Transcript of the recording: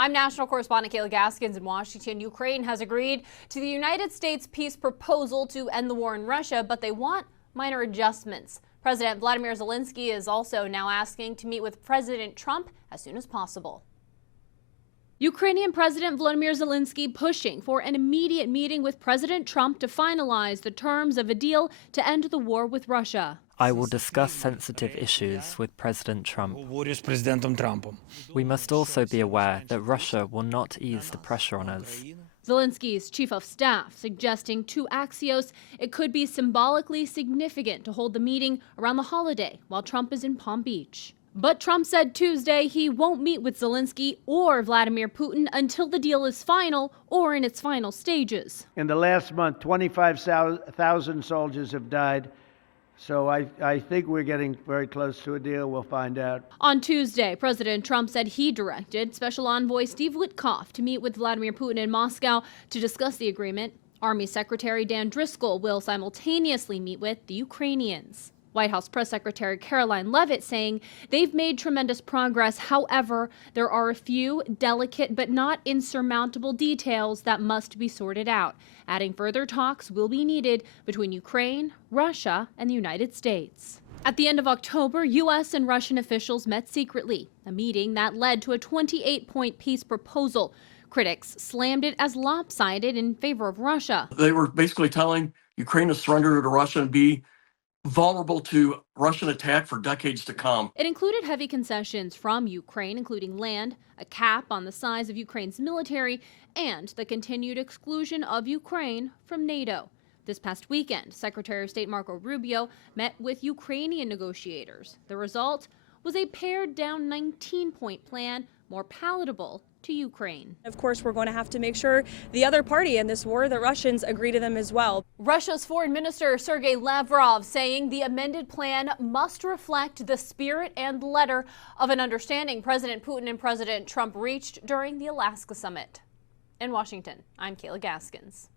I'm national correspondent Kayla Gaskins in Washington. Ukraine has agreed to the United States peace proposal to end the war in Russia, but they want minor adjustments. President Vladimir Zelensky is also now asking to meet with President Trump as soon as possible. Ukrainian President Vladimir Zelensky pushing for an immediate meeting with President Trump to finalize the terms of a deal to end the war with Russia. I will discuss sensitive issues with President Trump. We must also be aware that Russia will not ease the pressure on us. Zelensky's chief of staff suggesting to Axios it could be symbolically significant to hold the meeting around the holiday while Trump is in Palm Beach. But Trump said Tuesday he won't meet with Zelensky or Vladimir Putin until the deal is final or in its final stages. In the last month, 25,000 soldiers have died. So I think we're getting very close to a deal. We'll find out. On Tuesday, President Trump said he directed Special Envoy Steve Witkoff to meet with Vladimir Putin in Moscow to discuss the agreement. Army Secretary Dan Driscoll will simultaneously meet with the Ukrainians. White House Press Secretary Caroline Leavitt saying they've made tremendous progress. However, there are a few delicate but not insurmountable details that must be sorted out, adding further talks will be needed between Ukraine, Russia, and the United States. At the end of October, U.S. and Russian officials met secretly, a meeting that led to a 28-point peace proposal. Critics slammed it as lopsided in favor of Russia. They were basically telling Ukraine to surrender to Russia and be vulnerable to Russian attack for decades to come. It included heavy concessions from Ukraine, including land, a cap on the size of Ukraine's military, and the continued exclusion of Ukraine from NATO. This past weekend, Secretary of State Marco Rubio met with Ukrainian negotiators. The result was a pared-down 19-point plan, more palatable to Ukraine. Of course, we're going to have to make sure the other party in this war, the Russians, agree to them as well. Russia's Foreign Minister Sergei Lavrov saying the amended plan must reflect the spirit and letter of an understanding President Putin and President Trump reached during the Alaska summit. In Washington, I'm Kayla Gaskins.